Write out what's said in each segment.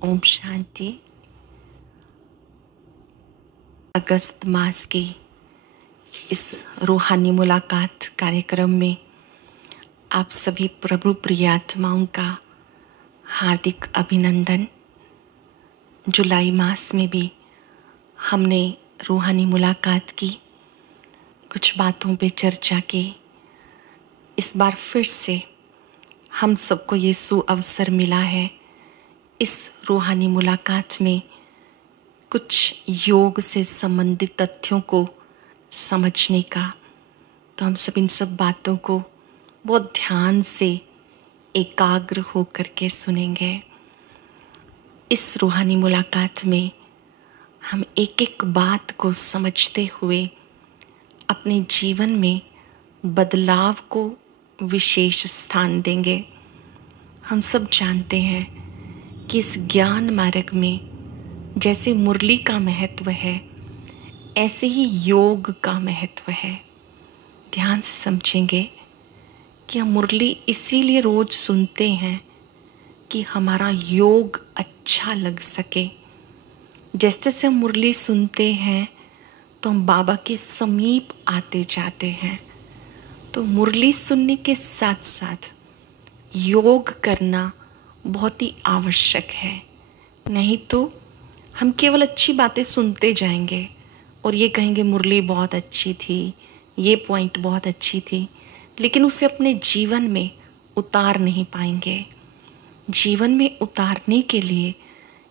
ओम शांति। अगस्त मास की इस रूहानी मुलाकात कार्यक्रम में आप सभी प्रभु प्रिय आत्माओं का हार्दिक अभिनंदन। जुलाई मास में भी हमने रूहानी मुलाकात की, कुछ बातों पे चर्चा की। इस बार फिर से हम सबको ये सुअवसर मिला है इस रूहानी मुलाकात में कुछ योग से संबंधित तथ्यों को समझने का। तो हम सब इन सब बातों को बहुत ध्यान से एकाग्र हो करके सुनेंगे। इस रूहानी मुलाकात में हम एक एक बात को समझते हुए अपने जीवन में बदलाव को विशेष स्थान देंगे। हम सब जानते हैं कि इस ज्ञान मार्ग में जैसे मुरली का महत्व है, ऐसे ही योग का महत्व है। ध्यान से समझेंगे कि हम मुरली इसीलिए रोज सुनते हैं कि हमारा योग अच्छा लग सके। जैसे जैसे हम मुरली सुनते हैं तो हम बाबा के समीप आते जाते हैं। तो मुरली सुनने के साथ साथ योग करना बहुत ही आवश्यक है। नहीं तो हम केवल अच्छी बातें सुनते जाएंगे और ये कहेंगे मुरली बहुत अच्छी थी, ये पॉइंट बहुत अच्छी थी, लेकिन उसे अपने जीवन में उतार नहीं पाएंगे। जीवन में उतारने के लिए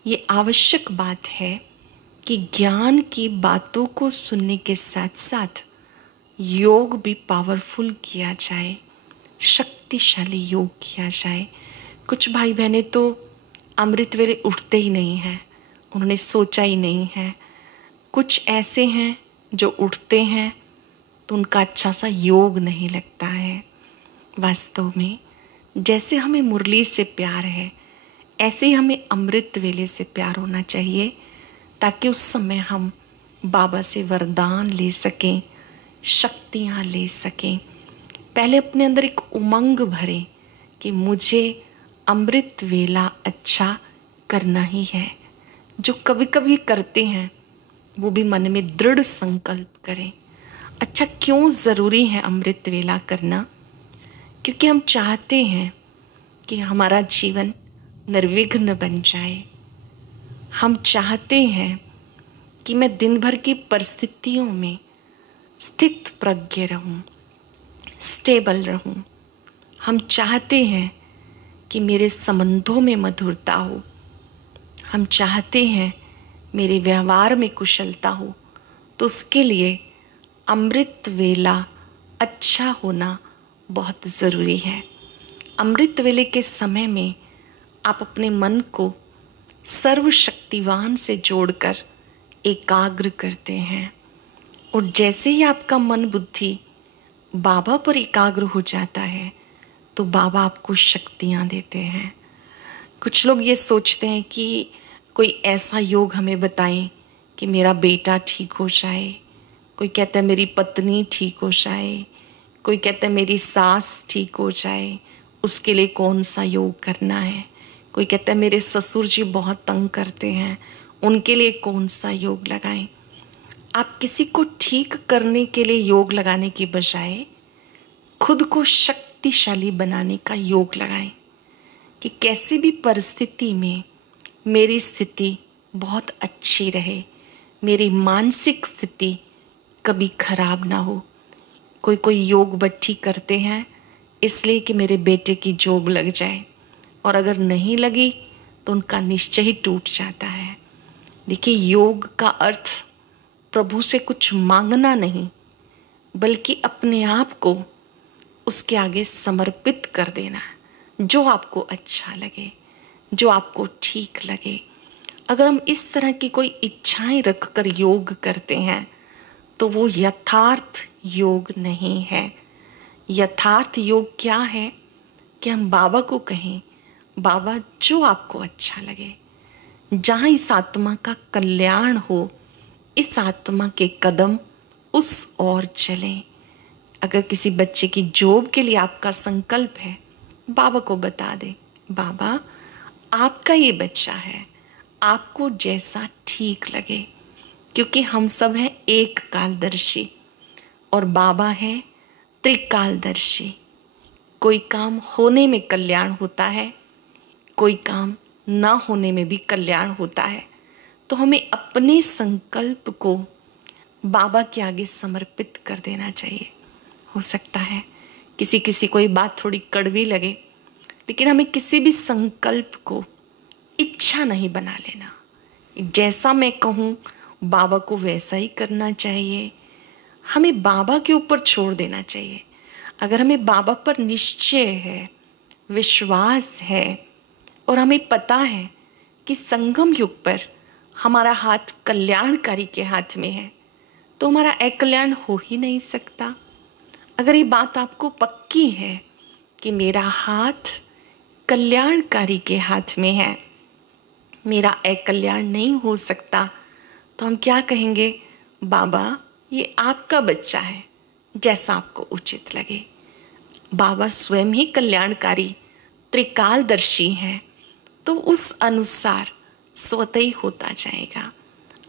ये आवश्यक बात है कि ज्ञान की बातों को सुनने के साथ साथ योग भी पावरफुल किया जाए, शक्तिशाली योग किया जाए। कुछ भाई बहनें तो अमृत वेले उठते ही नहीं हैं, उन्होंने सोचा ही नहीं है। कुछ ऐसे हैं जो उठते हैं तो उनका अच्छा सा योग नहीं लगता है। वास्तव में जैसे हमें मुरली से प्यार है, ऐसे ही हमें अमृत वेले से प्यार होना चाहिए, ताकि उस समय हम बाबा से वरदान ले सकें, शक्तियाँ ले सकें। पहले अपने अंदर एक उमंग भरें कि मुझे अमृत वेला अच्छा करना ही है। जो कभी कभी करते हैं वो भी मन में दृढ़ संकल्प करें। अच्छा, क्यों ज़रूरी है अमृत वेला करना? क्योंकि हम चाहते हैं कि हमारा जीवन निर्विघ्न बन जाए। हम चाहते हैं कि मैं दिन भर की परिस्थितियों में स्थित प्रज्ञ रहूं, स्टेबल रहूं। हम चाहते हैं कि मेरे संबंधों में मधुरता हो। हम चाहते हैं मेरे व्यवहार में कुशलता हो। तो उसके लिए अमृत वेला अच्छा होना बहुत ज़रूरी है। अमृत वेले के समय में आप अपने मन को सर्वशक्तिवान से जोड़कर एकाग्र करते हैं, और जैसे ही आपका मन बुद्धि बाबा पर एकाग्र हो जाता है तो बाबा आपको शक्तियाँ देते हैं। कुछ लोग ये सोचते हैं कि कोई ऐसा योग हमें बताएं कि मेरा बेटा ठीक हो जाए। कोई कहता है मेरी पत्नी ठीक हो जाए, कोई कहता है मेरी सास ठीक हो जाए, उसके लिए कौन सा योग करना है। कोई कहता है मेरे ससुर जी बहुत तंग करते हैं, उनके लिए कौन सा योग लगाएं। आप किसी को ठीक करने के लिए योग लगाने की बजाय खुद को शक्तिशाली बनाने का योग लगाएं कि कैसी भी परिस्थिति में मेरी स्थिति बहुत अच्छी रहे, मेरी मानसिक स्थिति कभी खराब ना हो। कोई योग बट्टी करते हैं इसलिए कि मेरे बेटे की जॉब लग जाए, और अगर नहीं लगी तो उनका निश्चय ही टूट जाता है। देखिए, योग का अर्थ प्रभु से कुछ मांगना नहीं, बल्कि अपने आप को उसके आगे समर्पित कर देना, जो आपको अच्छा लगे, जो आपको ठीक लगे। अगर हम इस तरह की कोई इच्छाएं रखकर योग करते हैं तो वो यथार्थ योग नहीं है। यथार्थ योग क्या है कि हम बाबा को कहें, बाबा जो आपको अच्छा लगे, जहाँ इस आत्मा का कल्याण हो, इस आत्मा के कदम उस ओर चलें। अगर किसी बच्चे की जॉब के लिए आपका संकल्प है, बाबा को बता दें, बाबा आपका ये बच्चा है, आपको जैसा ठीक लगे, क्योंकि हम सब हैं एक कालदर्शी और बाबा है त्रिकालदर्शी। कोई काम होने में कल्याण होता है, कोई काम ना होने में भी कल्याण होता है। तो हमें अपने संकल्प को बाबा के आगे समर्पित कर देना चाहिए। हो सकता है किसी किसी को ये बात थोड़ी कड़वी लगे, लेकिन हमें किसी भी संकल्प को इच्छा नहीं बना लेना। जैसा मैं कहूँ बाबा को वैसा ही करना चाहिए। हमें बाबा के ऊपर छोड़ देना चाहिए। अगर हमें बाबा पर निश्चय है, विश्वास है और हमें पता है कि संगम युग पर हमारा हाथ कल्याणकारी के हाथ में है, तो हमारा अकल्याण हो ही नहीं सकता। अगर ये बात आपको पक्की है कि मेरा हाथ कल्याणकारी के हाथ में है, मेरा अकल्याण नहीं हो सकता, तो हम क्या कहेंगे? बाबा ये आपका बच्चा है, जैसा आपको उचित लगे। बाबा स्वयं ही कल्याणकारी त्रिकालदर्शी हैं, तो उस अनुसार स्वतः ही होता जाएगा।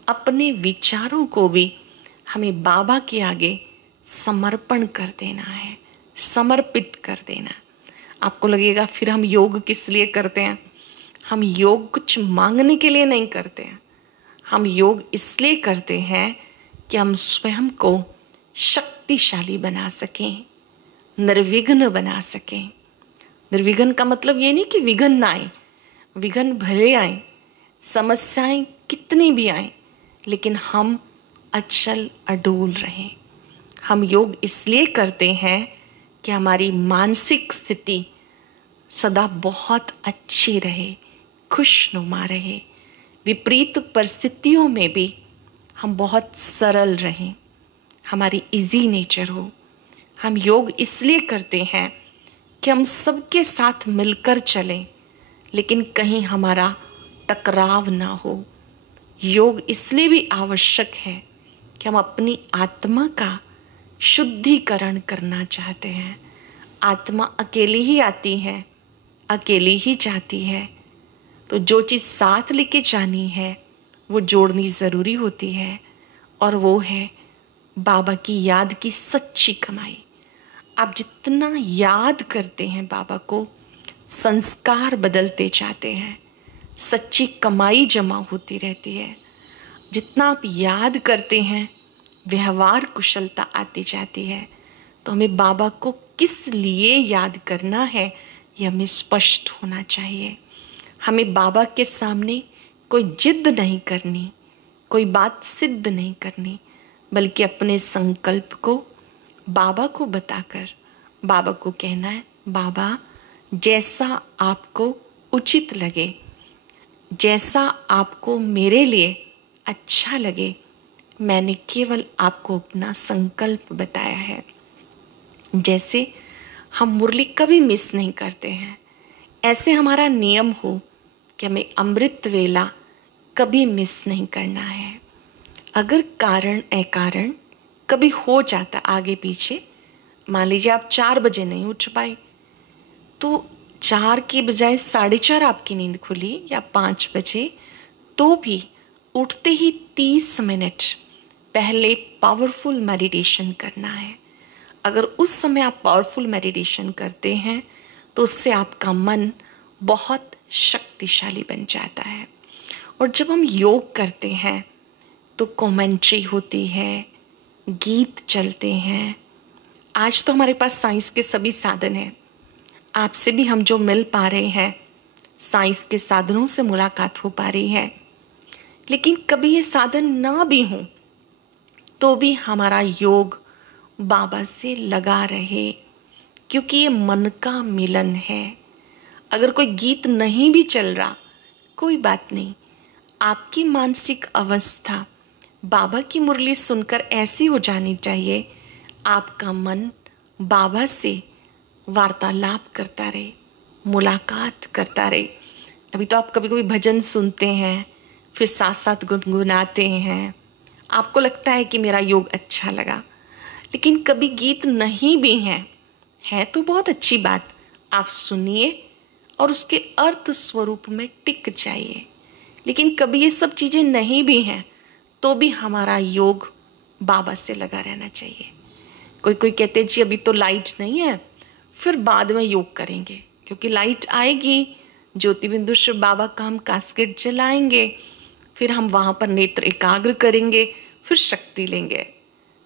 अपने विचारों को भी हमें बाबा के आगे समर्पण कर देना है, समर्पित कर देना। आपको लगेगा फिर हम योग किस लिए करते हैं? हम योग कुछ मांगने के लिए नहीं करते हैं। हम योग इसलिए करते हैं कि हम स्वयं को शक्तिशाली बना सकें, निर्विघ्न बना सकें। निर्विघ्न का मतलब ये नहीं कि विघ्न ना आए, विघ्न भले आए, समस्याएं कितनी भी आए, लेकिन हम अचल अडोल रहें। हम योग इसलिए करते हैं कि हमारी मानसिक स्थिति सदा बहुत अच्छी रहे, खुशनुमा रहे। विपरीत परिस्थितियों में भी हम बहुत सरल रहें, हमारी इजी नेचर हो। हम योग इसलिए करते हैं कि हम सबके साथ मिलकर चलें, लेकिन कहीं हमारा टकराव ना हो। योग इसलिए भी आवश्यक है कि हम अपनी आत्मा का शुद्धिकरण करना चाहते हैं। आत्मा अकेली ही आती है, अकेली ही जाती है, तो जो चीज़ साथ लेके जानी है वो जोड़नी ज़रूरी होती है, और वो है बाबा की याद की सच्ची कमाई। आप जितना याद करते हैं बाबा को, संस्कार बदलते जाते हैं, सच्ची कमाई जमा होती रहती है। जितना आप याद करते हैं, व्यवहार कुशलता आती जाती है। तो हमें बाबा को किस लिए याद करना है, ये हमें स्पष्ट होना चाहिए। हमें बाबा के सामने कोई जिद नहीं करनी, कोई बात सिद्ध नहीं करनी, बल्कि अपने संकल्प को बाबा को बताकर बाबा को कहना है, बाबा जैसा आपको उचित लगे, जैसा आपको मेरे लिए अच्छा लगे, मैंने केवल आपको अपना संकल्प बताया है। जैसे हम मुरली कभी मिस नहीं करते हैं, ऐसे हमारा नियम हो कि हमें अमृत वेला कभी मिस नहीं करना है। अगर कारण अकारण कभी हो जाता आगे पीछे, मान लीजिए आप 4 बजे नहीं उठ पाए, तो 4 की बजाय 4:30 आपकी नींद खुली या 5 बजे, तो भी उठते ही 30 मिनट पहले पावरफुल मेडिटेशन करना है। अगर उस समय आप पावरफुल मेडिटेशन करते हैं तो उससे आपका मन बहुत शक्तिशाली बन जाता है। और जब हम योग करते हैं तो कमेंट्री होती है, गीत चलते हैं। आज तो हमारे पास साइंस के सभी साधन हैं। आपसे भी हम जो मिल पा रहे हैं, साइंस के साधनों से मुलाकात हो पा रही है। लेकिन कभी ये साधन ना भी हों तो भी हमारा योग बाबा से लगा रहे, क्योंकि ये मन का मिलन है। अगर कोई गीत नहीं भी चल रहा, कोई बात नहीं, आपकी मानसिक अवस्था बाबा की मुरली सुनकर ऐसी हो जानी चाहिए, आपका मन बाबा से वार्तालाप करता रहे, मुलाकात करता रहे। अभी तो आप कभी कभी भजन सुनते हैं, फिर साथ साथ गुनगुनाते हैं, आपको लगता है कि मेरा योग अच्छा लगा। लेकिन कभी गीत नहीं भी है तो बहुत अच्छी बात, आप सुनिए और उसके अर्थ स्वरूप में टिक जाइए। लेकिन कभी ये सब चीज़ें नहीं भी हैं तो भी हमारा योग बाबा से लगा रहना चाहिए। कोई कोई कहते जी अभी तो लाइट नहीं है, फिर बाद में योग करेंगे, क्योंकि लाइट आएगी, ज्योति बिंदु शिव बाबा का हम कास्केट जलाएंगे, फिर हम वहां पर नेत्र एकाग्र करेंगे, फिर शक्ति लेंगे।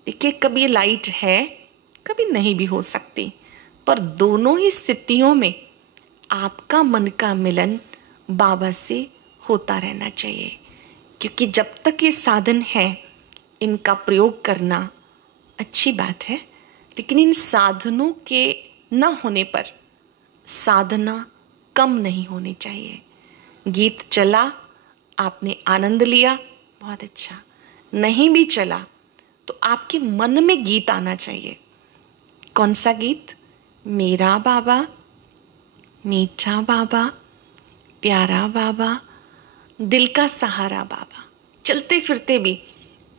देखिए, कभी ये लाइट है, कभी नहीं भी हो सकती, पर दोनों ही स्थितियों में आपका मन का मिलन बाबा से होता रहना चाहिए। क्योंकि जब तक ये साधन है, इनका प्रयोग करना अच्छी बात है, लेकिन इन साधनों के न होने पर साधना कम नहीं होनी चाहिए। गीत चला, आपने आनंद लिया, बहुत अच्छा। नहीं भी चला तो आपके मन में गीत आना चाहिए। कौन सा गीत? मेरा बाबा, मीठा बाबा, प्यारा बाबा, दिल का सहारा बाबा। चलते फिरते भी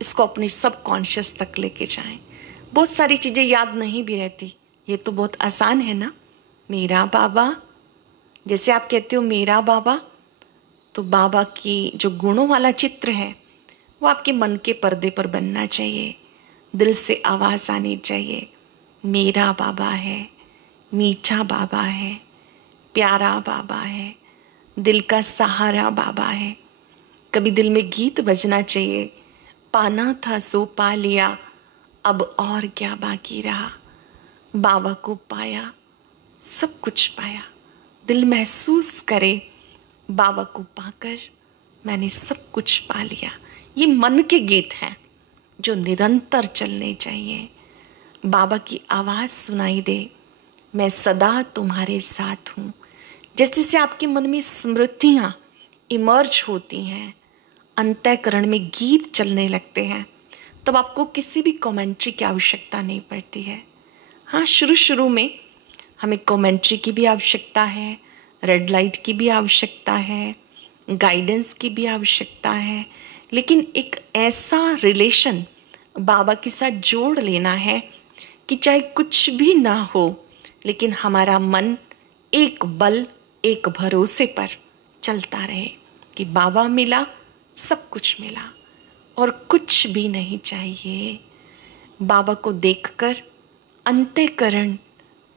इसको अपने सब कॉन्शियस तक लेके जाएं। बहुत सारी चीजें याद नहीं भी रहती, ये तो बहुत आसान है ना। मेरा बाबा, जैसे आप कहते हो मेरा बाबा, तो बाबा की जो गुणों वाला चित्र है वो आपके मन के पर्दे पर बनना चाहिए। दिल से आवाज आनी चाहिए, मेरा बाबा है, मीठा बाबा है, प्यारा बाबा है, दिल का सहारा बाबा है। कभी दिल में गीत बजना चाहिए, पाना था सो पा लिया, अब और क्या बाकी रहा। बाबा को पाया, सब कुछ पाया। दिल महसूस करे, बाबा को पाकर मैंने सब कुछ पा लिया। ये मन के गीत हैं जो निरंतर चलने चाहिए। बाबा की आवाज सुनाई दे, मैं सदा तुम्हारे साथ हूँ। जैसे जैसे आपके मन में स्मृतियाँ इमर्ज होती हैं, अंतःकरण में गीत चलने लगते हैं, तब आपको किसी भी कमेंट्री की आवश्यकता नहीं पड़ती है। हाँ, शुरू शुरू में हमें कमेंट्री की भी आवश्यकता है, रेड लाइट की भी आवश्यकता है, गाइडेंस की भी आवश्यकता है, लेकिन एक ऐसा रिलेशन बाबा के साथ जोड़ लेना है कि चाहे कुछ भी ना हो, लेकिन हमारा मन एक बल, एक भरोसे पर चलता रहे कि बाबा मिला, सब कुछ मिला और कुछ भी नहीं चाहिए। बाबा को देखकर अंतःकरण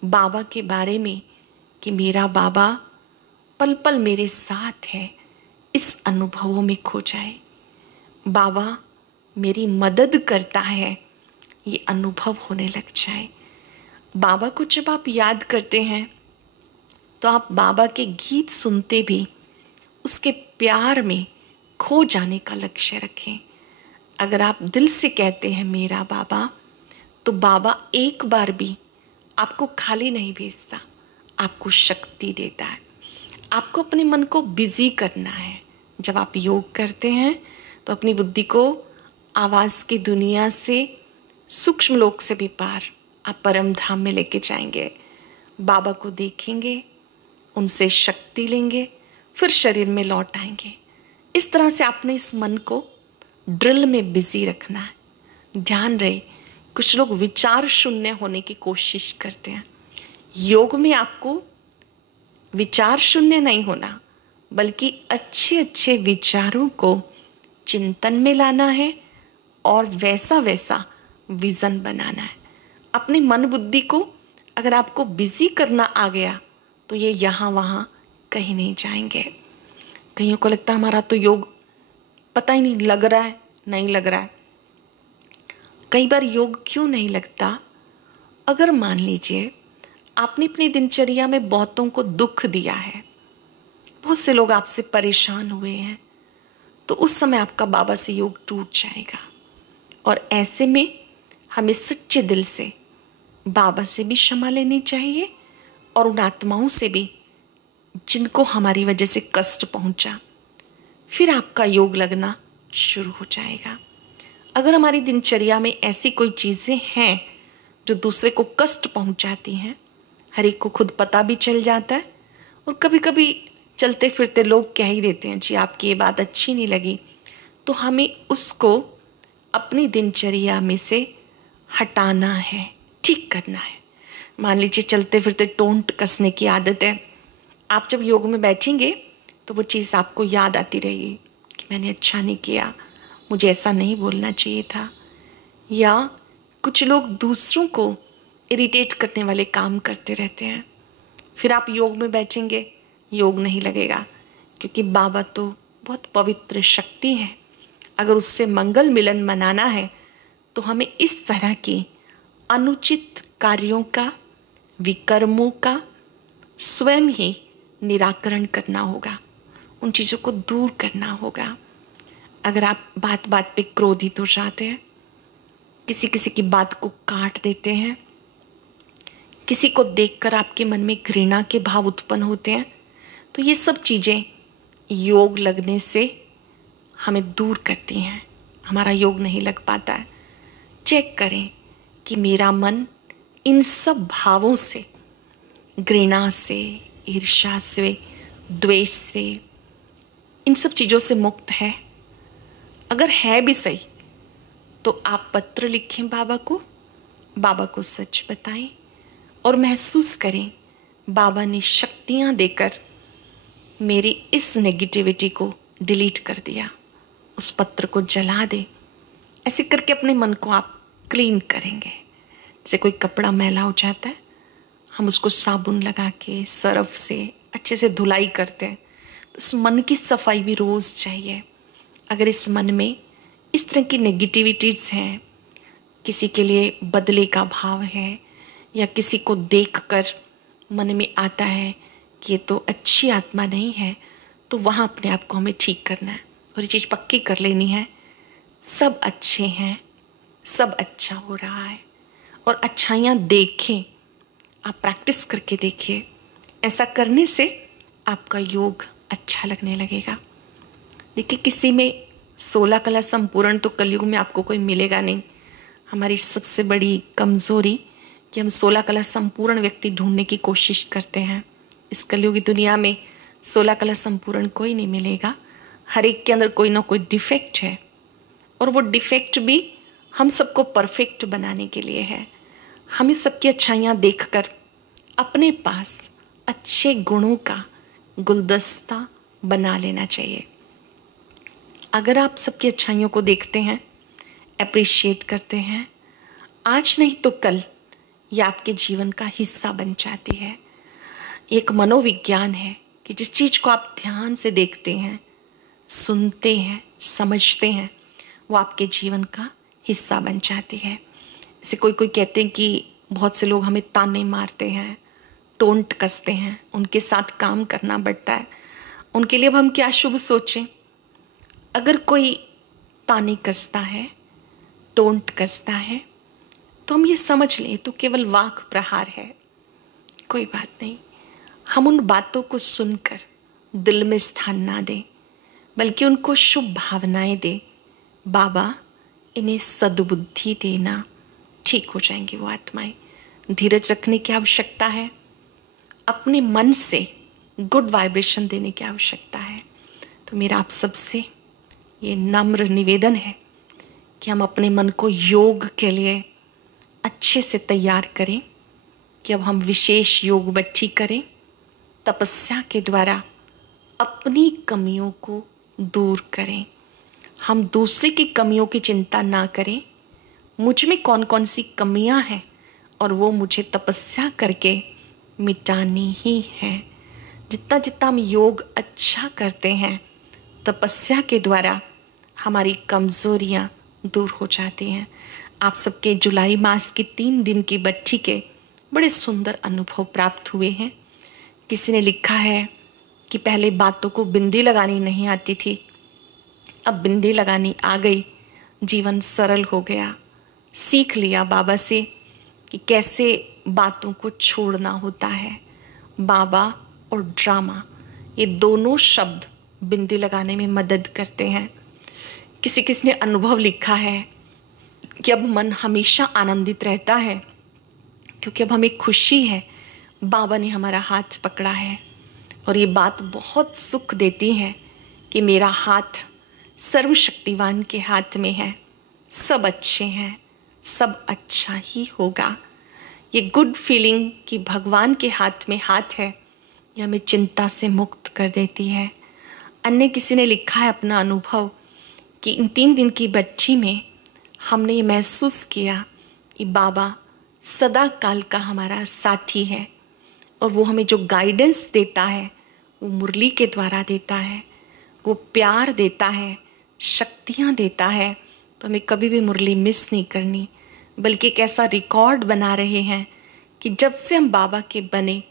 बाबा के बारे में कि मेरा बाबा पल पल मेरे साथ है, इस अनुभवों में खो जाए। बाबा मेरी मदद करता है, ये अनुभव होने लग जाए। बाबा को जब आप याद करते हैं तो आप बाबा के गीत सुनते भी उसके प्यार में खो जाने का लक्ष्य रखें। अगर आप दिल से कहते हैं मेरा बाबा, तो बाबा एक बार भी आपको खाली नहीं भेजता, आपको शक्ति देता है। आपको अपने मन को बिजी करना है। जब आप योग करते हैं तो अपनी बुद्धि को आवाज की दुनिया से, सूक्ष्म लोक से भी पार आप परम धाम में लेके जाएंगे। बाबा को देखेंगे, उनसे शक्ति लेंगे, फिर शरीर में लौट आएंगे। इस तरह से आपने इस मन को ड्रिल में बिजी रखना है। ध्यान रहे, कुछ लोग विचार शून्य होने की कोशिश करते हैं। योग में आपको विचार शून्य नहीं होना, बल्कि अच्छे अच्छे विचारों को चिंतन में लाना है और वैसा वैसा विजन बनाना है। अपनी मन बुद्धि को अगर आपको बिजी करना आ गया तो ये यहाँ वहाँ कहीं नहीं जाएंगे। कईयों को लगता है हमारा तो योग पता ही नहीं लग रहा है, नहीं लग रहा है। कई बार योग क्यों नहीं लगता? अगर मान लीजिए आपने अपनी दिनचर्या में बहुतों को दुख दिया है, बहुत से लोग आपसे परेशान हुए हैं, तो उस समय आपका बाबा से योग टूट जाएगा। और ऐसे में हमें सच्चे दिल से बाबा से भी क्षमा लेनी चाहिए और उन आत्माओं से भी जिनको हमारी वजह से कष्ट पहुंचा। फिर आपका योग लगना शुरू हो जाएगा। अगर हमारी दिनचर्या में ऐसी कोई चीजें हैं जो दूसरे को कष्ट पहुंचाती हैं, हर एक को खुद पता भी चल जाता है, और कभी कभी चलते फिरते लोग कह ही देते हैं जी आपकी ये बात अच्छी नहीं लगी, तो हमें उसको अपनी दिनचर्या में से हटाना है, ठीक करना है। मान लीजिए चलते फिरते टोंट कसने की आदत है, आप जब योग में बैठेंगे तो वो चीज़ आपको याद आती रहेगी, मैंने अच्छा नहीं किया, मुझे ऐसा नहीं बोलना चाहिए था। या कुछ लोग दूसरों को इरिटेट करने वाले काम करते रहते हैं। फिर आप योग में बैठेंगे, योग नहीं लगेगा, क्योंकि बाबा तो बहुत पवित्र शक्ति है। अगर उससे मंगल मिलन मनाना है तो हमें इस तरह की अनुचित कार्यों का, विकर्मों का स्वयं ही निराकरण करना होगा, उन चीज़ों को दूर करना होगा। अगर आप बात बात पे क्रोधित हो जाते हैं, किसी किसी की बात को काट देते हैं, किसी को देखकर आपके मन में घृणा के भाव उत्पन्न होते हैं, तो ये सब चीज़ें योग लगने से हमें दूर करती हैं। हमारा योग नहीं लग पाता है। चेक करें कि मेरा मन इन सब भावों से, घृणा से, ईर्ष्या से, द्वेष से, इन सब चीज़ों से मुक्त है। अगर है भी सही तो आप पत्र लिखें बाबा को सच बताएं और महसूस करें बाबा ने शक्तियाँ देकर मेरी इस नेगेटिविटी को डिलीट कर दिया। उस पत्र को जला दे। ऐसे करके अपने मन को आप क्लीन करेंगे। जैसे कोई कपड़ा मैला हो जाता है, हम उसको साबुन लगा के सर्फ से अच्छे से धुलाई करते हैं, तो उस मन की सफाई भी रोज़ चाहिए। अगर इस मन में इस तरह की नेगेटिविटीज़ हैं, किसी के लिए बदले का भाव है, या किसी को देखकर मन में आता है कि ये तो अच्छी आत्मा नहीं है, तो वहाँ अपने आप को हमें ठीक करना है और ये चीज़ पक्की कर लेनी है। सब अच्छे हैं, सब अच्छा हो रहा है, और अच्छाइयाँ देखें। आप प्रैक्टिस करके देखिए। ऐसा करने से आपका योग अच्छा लगने लगेगा। देखिए, किसी में 16 कला संपूर्ण तो कलयुग में आपको कोई मिलेगा नहीं। हमारी सबसे बड़ी कमज़ोरी कि हम 16 कला संपूर्ण व्यक्ति ढूंढने की कोशिश करते हैं। इस कलयुग की दुनिया में 16 कला संपूर्ण कोई नहीं मिलेगा। हर एक के अंदर कोई ना कोई डिफेक्ट है, और वो डिफेक्ट भी हम सबको परफेक्ट बनाने के लिए है। हमें सबकी अच्छाइयाँ देखकर अपने पास अच्छे गुणों का गुलदस्ता बना लेना चाहिए। अगर आप सबकी अच्छाइयों को देखते हैं, अप्रिशिएट करते हैं, आज नहीं तो कल ये आपके जीवन का हिस्सा बन जाती है। एक मनोविज्ञान है कि जिस चीज़ को आप ध्यान से देखते हैं, सुनते हैं, समझते हैं, वो आपके जीवन का हिस्सा बन जाती है। जैसे कोई कहते हैं कि बहुत से लोग हमें ताने मारते हैं, टोंट कसते हैं, उनके साथ काम करना पड़ता है। उनके लिए अब हम क्या शुभ सोचें? अगर कोई ताने कसता है, टोंट कसता है, तो हम ये समझ लें तो केवल वाक प्रहार है, कोई बात नहीं। हम उन बातों को सुनकर दिल में स्थान ना दें, बल्कि उनको शुभ भावनाएं दें। बाबा इन्हें सद्बुद्धि देना, ठीक हो जाएंगी वो आत्माएं। धीरज रखने की आवश्यकता है, अपने मन से गुड वाइब्रेशन देने की आवश्यकता है। तो मेरा आप सबसे ये नम्र निवेदन है कि हम अपने मन को योग के लिए अच्छे से तैयार करें, कि अब हम विशेष योग बट्टी करें, तपस्या के द्वारा अपनी कमियों को दूर करें। हम दूसरे की कमियों की चिंता ना करें, मुझ में कौन कौन सी कमियां हैं और वो मुझे तपस्या करके मिटानी ही है। जितना जितना हम योग अच्छा करते हैं, तपस्या के द्वारा हमारी कमज़ोरियां दूर हो जाती हैं। आप सबके जुलाई मास की 3 दिन की बट्टी के बड़े सुंदर अनुभव प्राप्त हुए हैं। किसी ने लिखा है कि पहले बातों को बिंदी लगानी नहीं आती थी, अब बिंदी लगानी आ गई, जीवन सरल हो गया। सीख लिया बाबा से कि कैसे बातों को छोड़ना होता है। बाबा और ड्रामा, ये दोनों शब्द बिंदी लगाने में मदद करते हैं। किसी किसी ने अनुभव लिखा है कि अब मन हमेशा आनंदित रहता है, क्योंकि अब हमें खुशी है, बाबा ने हमारा हाथ पकड़ा है। और ये बात बहुत सुख देती है कि मेरा हाथ सर्वशक्तिवान के हाथ में है, सब अच्छे हैं, सब अच्छा ही होगा। ये गुड फीलिंग कि भगवान के हाथ में हाथ है, ये हमें चिंता से मुक्त कर देती है। अन्य किसी ने लिखा है अपना अनुभव कि इन 3 दिन की बच्ची में हमने ये महसूस किया कि बाबा सदा काल का हमारा साथी है और वो हमें जो गाइडेंस देता है वो मुरली के द्वारा देता है, वो प्यार देता है, शक्तियाँ देता है। तो हमें कभी भी मुरली मिस नहीं करनी, बल्कि एक ऐसा रिकॉर्ड बना रहे हैं कि जब से हम बाबा के बने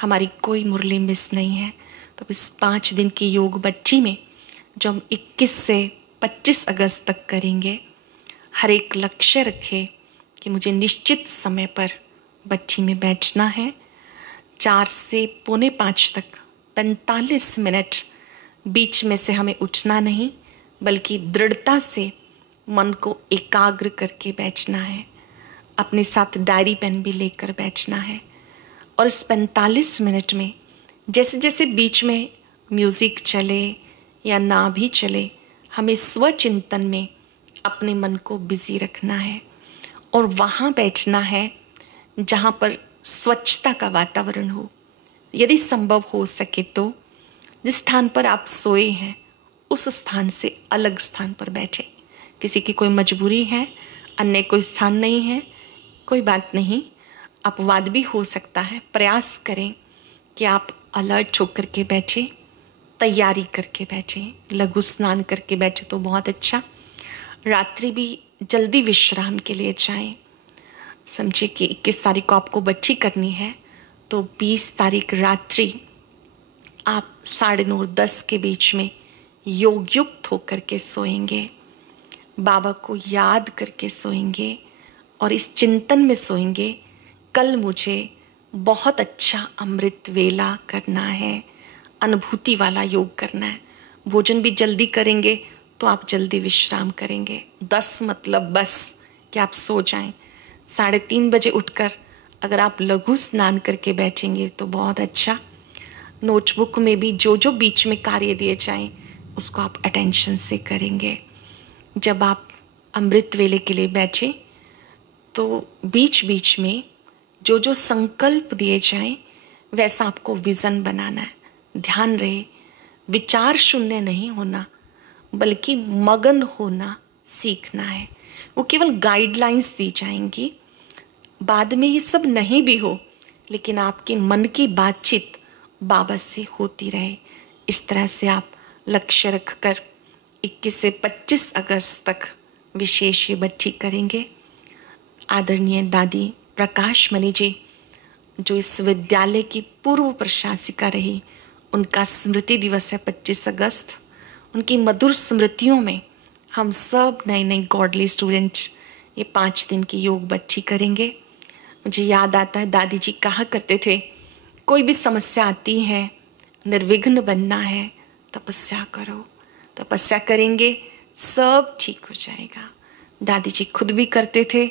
हमारी कोई मुरली मिस नहीं है। तो इस 5 दिन की योग बच्ची में जो हम 21 से 25 अगस्त तक करेंगे, हर एक लक्ष्य रखे कि मुझे निश्चित समय पर बच्ची में बैठना है। 4 से पौने 5 तक 45 मिनट बीच में से हमें उठना नहीं, बल्कि दृढ़ता से मन को एकाग्र करके बैठना है। अपने साथ डायरी पेन भी लेकर बैठना है और इस 45 मिनट में जैसे जैसे बीच में म्यूज़िक चले या ना भी चले, हमें स्वचिंतन में अपने मन को बिजी रखना है और वहाँ बैठना है जहाँ पर स्वच्छता का वातावरण हो। यदि संभव हो सके तो जिस स्थान पर आप सोए हैं उस स्थान से अलग स्थान पर बैठे। किसी की कोई मजबूरी है, अन्य कोई स्थान नहीं है, कोई बात नहीं, अपवाद भी हो सकता है। प्रयास करें कि आप अलर्ट होकर के बैठे, तैयारी करके बैठे। लघु स्नान करके बैठे तो बहुत अच्छा। रात्रि भी जल्दी विश्राम के लिए जाएं। समझिए कि 21 तारीख को आपको बच्ची करनी है, तो 20 तारीख रात्रि आप 9:30-10 के बीच में योग युक्त होकर के सोएंगे, बाबा को याद करके सोएंगे और इस चिंतन में सोएंगे, कल मुझे बहुत अच्छा अमृत वेला करना है, अनुभूति वाला योग करना है। भोजन भी जल्दी करेंगे तो आप जल्दी विश्राम करेंगे। 10 मतलब बस कि आप सो जाएं। 3:30 बजे उठकर अगर आप लघु स्नान करके बैठेंगे तो बहुत अच्छा। नोटबुक में भी जो जो बीच में कार्य दिए जाएं उसको आप अटेंशन से करेंगे। जब आप अमृत वेले के लिए बैठे तो बीच बीच में जो जो संकल्प दिए जाएं वैसा आपको विजन बनाना है। ध्यान रहे, विचार शून्य नहीं होना, बल्कि मगन होना सीखना है। वो केवल गाइडलाइंस दी जाएंगी, बाद में ये सब नहीं भी हो, लेकिन आपके मन की बातचीत बाबा से होती रहे। इस तरह से आप लक्ष्य रखकर 21 से 25 अगस्त तक विशेष ये बच्ची करेंगे। आदरणीय दादी प्रकाश मणि जी, जो इस विद्यालय की पूर्व प्रशासिका रही, उनका स्मृति दिवस है 25 अगस्त। उनकी मधुर स्मृतियों में हम सब नए नए गॉडली स्टूडेंट ये 5 दिन की योग बच्ची करेंगे। मुझे याद आता है दादी जी कहा करते थे, कोई भी समस्या आती है, निर्विघ्न बनना है, तपस्या करो। तपस्या करेंगे सब ठीक हो जाएगा। दादी जी खुद भी करते थे,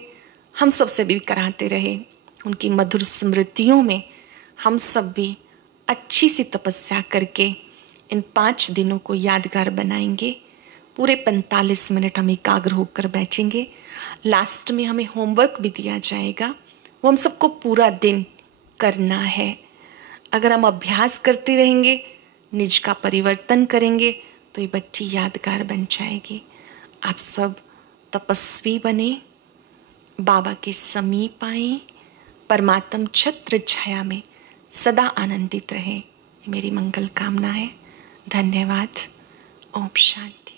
हम सब से भी कराते रहे। उनकी मधुर स्मृतियों में हम सब भी अच्छी सी तपस्या करके इन 5 दिनों को यादगार बनाएंगे। पूरे 45 मिनट हम एकाग्र होकर बैठेंगे। लास्ट में हमें होमवर्क भी दिया जाएगा, वो हम सबको पूरा दिन करना है। अगर हम अभ्यास करते रहेंगे, निज का परिवर्तन करेंगे, तो ये बच्ची यादगार बन जाएगी। आप सब तपस्वी बने, बाबा के समीप आए, परमात्म छत्र छाया में सदा आनंदित रहे, मेरी मंगल कामना है। धन्यवाद। ओम शांति।